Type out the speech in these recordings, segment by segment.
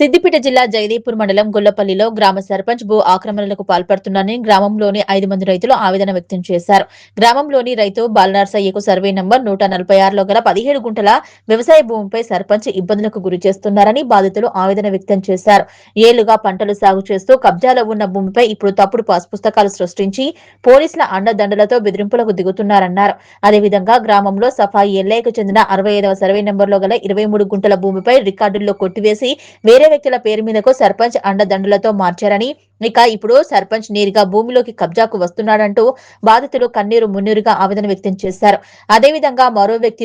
సిద్దిపేట జిల్లా జగదీపూర్ మండలం గొల్లపల్లిలో గ్రామ సర్పంచ్ భూ ఆక్రమణలకు పాల్పడుతున్నారని గ్రామంలోని 5 మంది రైతులు ఆవేదన వ్యక్తం చేశారు. గ్రామంలోని రైతు బాలనర్సయ్యకు సర్వే నంబర్ 146లో గల 17 గుంటల వ్యవసాయ భూమిపై సర్పంచ్ ఇబ్బందులకు గురి చేస్తున్నారని బాధితులు ఆవేదన వ్యక్తం చేశారు. ఏళ్లుగా పంటలు సాగు చేస్తూ కబ్జాలో ఉన్న భూమిపై ఇప్పుడు తప్పుడు పాస్ పుస్తకాలు సృష్టించి పోలీసుల అండదండలతో బెదిరింపులకు దిగుతున్నారన్నారు. అదేవిధంగా గ్రామంలో సఫాయి ఎల్ఐకు చెందిన 65వ సర్వే నంబర్లో గల 23 గుంటల భూమిపై రికార్డుల్లో కొట్టివేసి వేరే వ్యక్తుల పేరు మీదకు సర్పంచ్ అండదండలతో మార్చారని, ఇక ఇప్పుడు సర్పంచ్ నేరుగా భూమిలోకి కబ్జాకు వస్తున్నాడంటూ బాధితులు కన్నీరు మున్నీరుగా ఆవేదన వ్యక్తం చేశారు. అదేవిధంగా మరో వ్యక్తి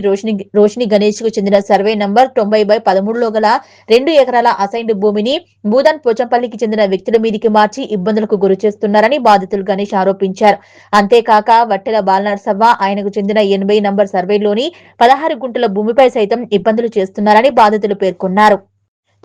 రోషిని గణేష్ కు చెందిన సర్వే నంబర్ 90/13లో గల 2 ఎకరాల అసైన్డ్ భూమిని భూదాన్ పోచంపల్లికి చెందిన వ్యక్తుల మీదికి మార్చి ఇబ్బందులకు గురి చేస్తున్నారని బాధితులు గణేష్ ఆరోపించారు. అంతేకాక వట్టెల బాలనర్సవ్వ ఆయనకు చెందిన 80 నంబర్ సర్వేలోని 16 గుంటల భూమిపై సైతం ఇబ్బందులు చేస్తున్నారని బాధితులు పేర్కొన్నారు.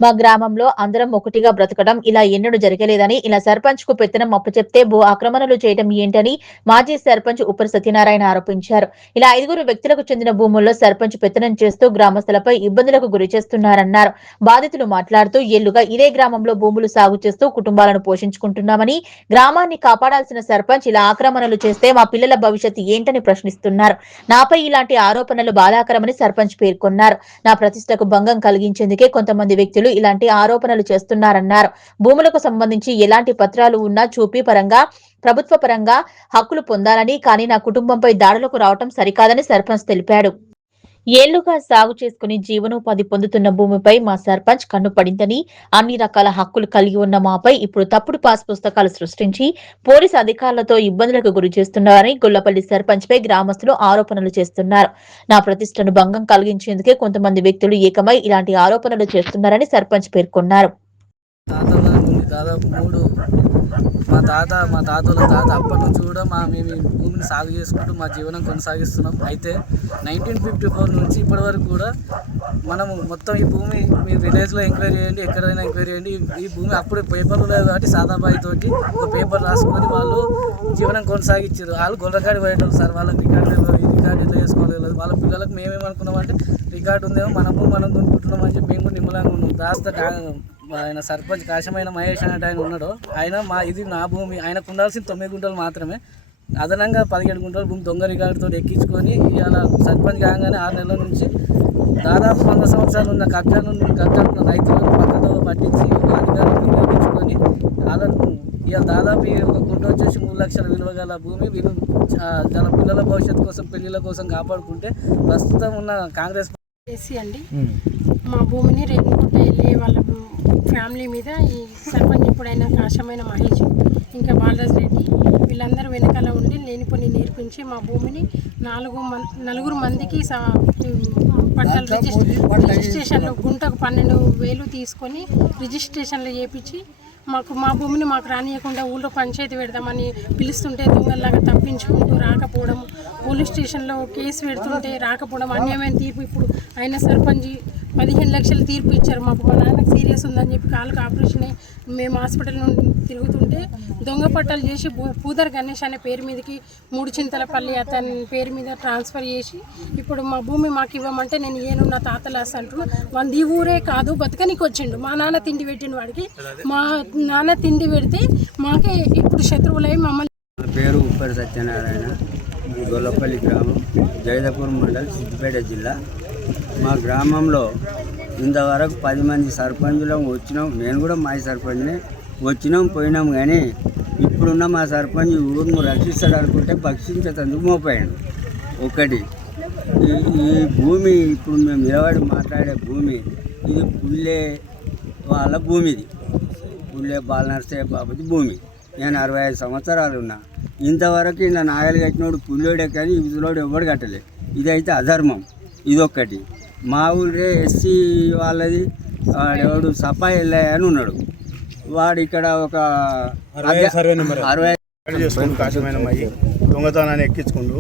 మా గ్రామంలో అందరం ఒకటిగా బ్రతకడం ఇలా ఎన్నడూ జరగలేదని, ఇలా సర్పంచ్ కు పెత్తనం అప్పచెప్తే భూ ఆక్రమణలు చేయడం ఏంటని మాజీ సర్పంచ్ ఉప్పరి సత్యనారాయణ ఆరోపించారు. ఇలా 5 వ్యక్తులకు చెందిన భూముల్లో సర్పంచ్ పెత్తనం చేస్తూ గ్రామస్తులపై ఇబ్బందులకు గురి చేస్తున్నారన్నారు. బాధితులు మాట్లాడుతూ ఏళ్లుగా ఇదే గ్రామంలో భూములు సాగు చేస్తూ కుటుంబాలను పోషించుకుంటున్నామని, గ్రామాన్ని కాపాడాల్సిన సర్పంచ్ ఇలా ఆక్రమణలు చేస్తే మా పిల్లల భవిష్యత్తు ఏంటని ప్రశ్నిస్తున్నారు. నాపై ఇలాంటి ఆరోపణలు బాధాకరమని సర్పంచ్ పేర్కొన్నారు. నా ప్రతిష్టకు భంగం కలిగించేందుకే కొంతమంది వ్యక్తులు ఇలాంటి ఆరోపణలు చేస్తున్నారన్నారు. భూములకు సంబంధించి ఎలాంటి పత్రాలు ఉన్నా చూపి పరంగా ప్రభుత్వ పరంగా హక్కులు పొందాలని, కానీ నా కుటుంబంపై దాడులకు రావటం సరికాదని సర్పంచ్ తెలిపాడు. ఏళ్లుగా సాగు చేసుకుని జీవనోపాధి పొందుతున్న భూమిపై మా సర్పంచ్ కన్ను పడిందని, అన్ని రకాల హక్కులు కలిగి ఉన్న మాపై ఇప్పుడు తప్పుడు పాస్ పుస్తకాలు సృష్టించి పోలీసు అధికారులతో ఇబ్బందులకు గురి చేస్తున్నారని గొల్లపల్లి సర్పంచ్ పై గ్రామస్తులు ఆరోపణలు చేస్తున్నారు. నా ప్రతిష్టను భంగం కలిగించేందుకే కొంతమంది వ్యక్తులు ఏకమై ఇలాంటి ఆరోపణలు చేస్తున్నారని సర్పంచ్ పేర్కొన్నారు. మా తాతల తాత అప్పటి నుంచి కూడా మేము ఈ భూమిని సాగు చేసుకుంటూ మా జీవనం కొనసాగిస్తున్నాం. అయితే 1954 నుంచి ఇప్పటి వరకు కూడా మనము మొత్తం ఈ భూమి మీ విలేజ్లో ఎంక్వైరీ చేయండి, ఎక్కడైనా ఎంక్వైరీ చేయండి, ఈ భూమి అప్పుడు పేపర్లు లేదు కాబట్టి సాదాబాయి తోటి ఒక పేపర్ రాసుకొని వాళ్ళు జీవనం కొనసాగించారు. వాళ్ళు గొర్రెకాడి పోయేటోళ్ళు సార్, వాళ్ళకి రికార్డు ఎట్లా చేసుకోలేదు. వాళ్ళ పిల్లలకు మేమేమనుకున్నామంటే రికార్డు ఉందేమో మనం దున్నుకుంటున్నామని చెప్పి మేము కూడా నిమ్మలంగా ఉన్నాం. ఆయన సర్పంచ్ కాశమైన మహేష్ అనేట ఆయన ఉన్నాడు. ఆయన ఇది నా భూమి, ఆయనకు ఉండాల్సిన 9 గుంటలు మాత్రమే, అదనంగా 17 గుంటల భూమి దొంగ రికార్డుతో ఎక్కించుకొని ఇవాళ సర్పంచ్ కాగానే 6 నెలల నుంచి దాదాపు 100 సంవత్సరాలు ఉన్న కబ్జాలు రైతులను పక్కతో పట్టించి అధికారులను నియమించుకొని వాళ్ళను ఇవాళ దాదాపు ఒక గుంట వచ్చేసి 3 లక్షల విలువ గల భూమి తన పిల్లల భవిష్యత్తు కోసం పెళ్లిళ్ళ కోసం కాపాడుకుంటే ప్రస్తుతం ఉన్న కాంగ్రెస్ అండి మా భూమిని రేణుగుంట వెళ్ళి వాళ్ళ ఫ్యామిలీ మీద ఈ సర్పంచ్ ఇప్పుడైనా కాశమైన మహేష్ ఇంకా బాలరాజ్ రెడ్డి వీళ్ళందరూ వెనకాల ఉండి లేనిపోని నేర్పించి మా భూమిని 4 మందికి పట్టాలు రిజిస్ట్రేషన్లో గుంటకు 12,000 తీసుకొని రిజిస్ట్రేషన్లో చేయించి మా భూమిని మాకు రానియకుండా ఊళ్ళో పంచాయతీ పెడదామని పిలుస్తుంటే దొంగల్లాగా తప్పించుకుంటూ రాకపోవడం, పోలీస్ స్టేషన్లో కేసు పెడుతుంటే రాకపోవడం, అన్యాయమైన తీర్పు. ఇప్పుడు ఆయన సర్పంచ్ 15 లక్షల తీర్పు ఇచ్చారు మాకు. మా నాన్నకు సీరియస్ ఉందని చెప్పి కాలుకి ఆపరేషన్ అయ్యి మేము హాస్పిటల్ నుండి తిరుగుతుంటే దొంగ పట్టాలు చేసి పూదర్ గణేష్ అనే పేరు మీదకి 3 చింతలపల్లి అతని పేరు మీద ట్రాన్స్ఫర్ చేసి ఇప్పుడు మా భూమి మాకు ఇవ్వమంటే నేను ఏను నా తాతలాస్ అంటున్నా. వాళ్ళది ఈ ఊరే కాదు, బతకనికి వచ్చిండు. మా నాన్న తిండి పెట్టిన వాడికి మా నాన్న తిండి పెడితే మాకే ఇప్పుడు శత్రువులై మమ్మల్ని. నా పేరు ఉప్పరి సత్యనారాయణ, గొల్లపల్లి గ్రామం, జగదీపూర్ మండల్, సిద్దిపేట జిల్లా. మా గ్రామంలో ఇంతవరకు 10 మంది సర్పంచులం వచ్చినాం. నేను కూడా మాజీ సర్పంచ్నే, వచ్చినాం పోయినాం. కానీ ఇప్పుడున్న మా సర్పంచ్ ఊరును రక్షిస్తాడు అనుకుంటే భక్షించేందుకు మోపాడు. ఒకటి ఈ భూమి ఇప్పుడు మేము నిలబడి మాట్లాడే భూమి ఇది పుల్లే వాళ్ళ భూమి, ఇది పుల్లే బాలనర్సయ్య బాబుది భూమి. నేను 65 సంవత్సరాలు ఉన్నా. ఇంతవరకు ఇలా నాగలు కట్టినోడు పుల్లోడే కానీ ఇదిలోడు ఎవడు కట్టలేదు. ఇదైతే అధర్మం. ఇదొక్కటి. మా ఊరే ఎస్సీ వాళ్ళది వాడెవడు సఫాయి ఎల్లయ్య అని ఉన్నాడు. వాడు ఇక్కడ ఒక 60 చేసుకుంటూ కాశమైన మయ్యి దొంగతనాన్ని ఎక్కించుకుంటూ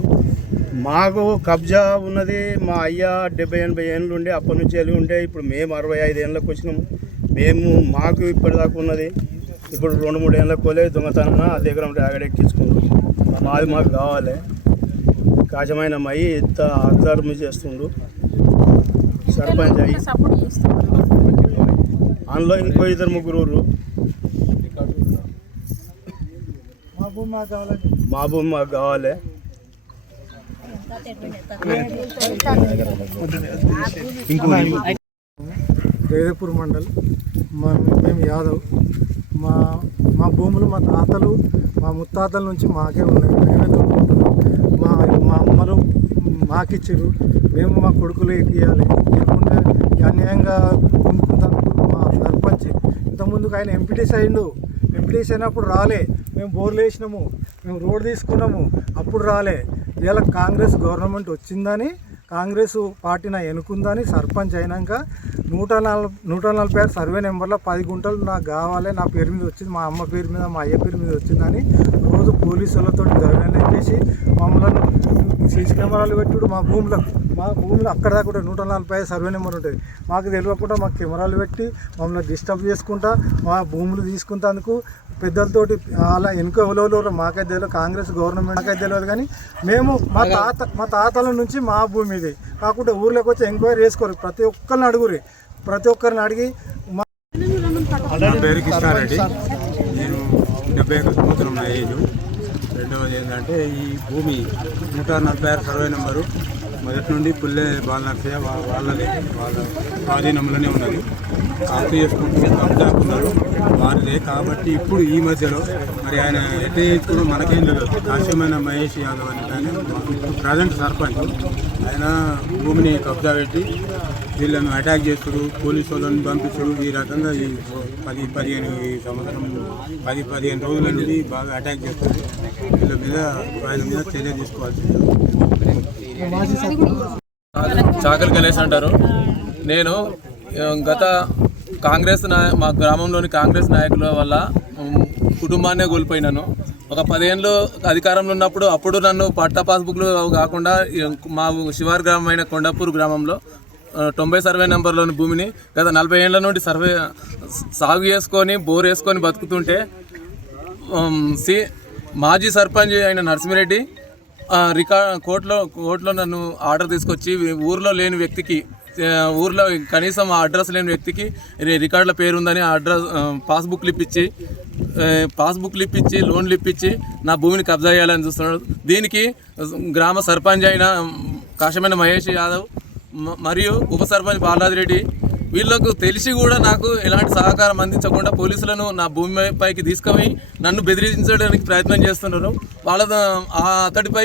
మాకు కబ్జా ఉన్నది. మా అయ్య 70-80 ఏళ్ళు ఉండే అప్పటి నుంచి వెళ్ళి ఉంటే ఇప్పుడు మేము 65 ఏళ్ళకి వచ్చినాము. మాకు ఇప్పటిదాకా ఉన్నది. ఇప్పుడు 2-3 ఏళ్ళకి పోలే దొంగతనం అదే గ్రామం ఆగడెక్కించుకుంటాం. మాకు కావాలి. కాశమైన మయ్యి ఇంత అధర్మ చేస్తుండు. సర్పంచ్ అయ్యి అందులో ఇంకో ఇద్దరు ముగ్గురు మా భూమి మాకు కావాలి. జైదపూర్ మండల్ మేము యాదవ్. మా భూములు మా తాతలు మా ముత్తాతల నుంచి మాకే ఉన్నాయి. మేమే దున్నుకుంటున్నాం. మా అమ్మలు మాకిచ్చారు, మేము మా కొడుకులు ఎక్కియాలి. లేకుంటే అన్యాయంగా దున్నుకుంటాను. మా సర్పంచ్ ఇంతకుముందుకు ఆయన ఎంపీటీసీ అయిండు. ఎంపీటీసీ అయినప్పుడు రాలే. మేము బోర్లు వేసినాము, మేము రోడ్ తీసుకున్నాము, అప్పుడు రాలే. ఇలా కాంగ్రెస్ గవర్నమెంట్ వచ్చిందని, కాంగ్రెస్ పార్టీ నా ఎన్నుకుందని సర్పంచ్ అయినాక 146 సర్వే నెంబర్లో 10 గుంటలు నాకు కావాలి, నా పేరు మీద వచ్చింది, మా అమ్మ పేరు మీద మా అయ్య పేరు మీద వచ్చిందని రోజు పోలీసులతో దౌర్జన్యం చేసి మమ్మల్ని సీసీ కెమెరాలు పెట్టుడు. మా భూములు అక్కడ దాకా కూడా 145 సర్వే నెంబర్ ఉంటుంది. మాకు తెలియకుండా మాకు కెమెరాలు పెట్టి మమ్మల్ని డిస్టర్బ్ చేసుకుంటా మా భూములు తీసుకుంటేందుకు పెద్దలతోటి అలా వెనుక ఎవరెవరో మాకైతే తెలియదు. కాంగ్రెస్ గవర్నమెంట్ మాకైతే తెలియదు. కానీ మేము మా తాతల నుంచి మా భూమి ఇది కాకుండా ఊర్లోకి వచ్చి ఎంక్వైరీ చేసుకోరు. ప్రతి ఒక్కరిని అడిగి నా పేరు కృష్ణారెడ్డి. నేను 71 సంవత్సరం నా ఏజ్. రెండవది ఏంటంటే ఈ భూమి 146 సర్వే నెంబరు మొదటి నుండి పుల్లే బాలనర్సయ్య వాళ్ళ స్వాధీనంలోనే ఉన్నది. కాపు చేసుకుంటూ కబ్జాకున్నారు వారిదే. కాబట్టి ఇప్పుడు ఈ మధ్యలో మరి ఆయన ఎట్టే ఇప్పుడు మనకేం లేదు. కాశ్యమైన మహేష్ యాదవ్ అని కానీ ఇప్పుడు ప్రజెంట్ సర్పంచ్ ఆయన భూమిని కబ్జా పెట్టి వీళ్ళను అటాక్ చేస్తుడు, పోలీసు వాళ్ళని పంపించుడు. ఈ రకంగా ఈ 10-15 రోజుల నుండి బాగా అటాక్ చేస్తుంది. వీళ్ళ మీద ఆయన మీద చర్య తీసుకోవాల్సింది. చాకలి గణేష్ అంటారు. నేను గత మా గ్రామంలోని కాంగ్రెస్ నాయకుల వల్ల కుటుంబాన్నే కోల్పోయినాను. ఒక 10 ఏళ్ళు అధికారంలో ఉన్నప్పుడు అప్పుడు నన్ను పట్టా పాస్బుక్లు కాకుండా మా శివారు గ్రామం అయిన కొండాపూర్ గ్రామంలో 90 సర్వే నెంబర్లోని భూమిని గత 40 ఏళ్ల నుండి సాగు చేసుకొని బోర్ వేసుకొని బతుకుతుంటే మాజీ సర్పంచ్ అయిన నరసింహారెడ్డి కోర్టులో నన్ను ఆర్డర్ తీసుకొచ్చి ఊర్లో లేని వ్యక్తికి, ఊర్లో కనీసం ఆ అడ్రస్ లేని వ్యక్తికి రికార్డుల పేరు ఉందని పాస్బుక్లు ఇప్పించి లోన్లు ఇప్పించి నా భూమిని కబ్జా చేయాలని చూస్తున్నాడు. దీనికి గ్రామ సర్పంచ్ అయిన కాశమైన మహేష్ యాదవ్ మరియు ఉప సర్పంచ్ బాలాజిరెడ్డి వీళ్ళకు తెలిసి కూడా నాకు ఎలాంటి సహకారం అందించకుండా పోలీసులను నా భూమిపైకి తీసుకుపోయి నన్ను బెదిరించడానికి ప్రయత్నం చేస్తున్నారు. అతడిపై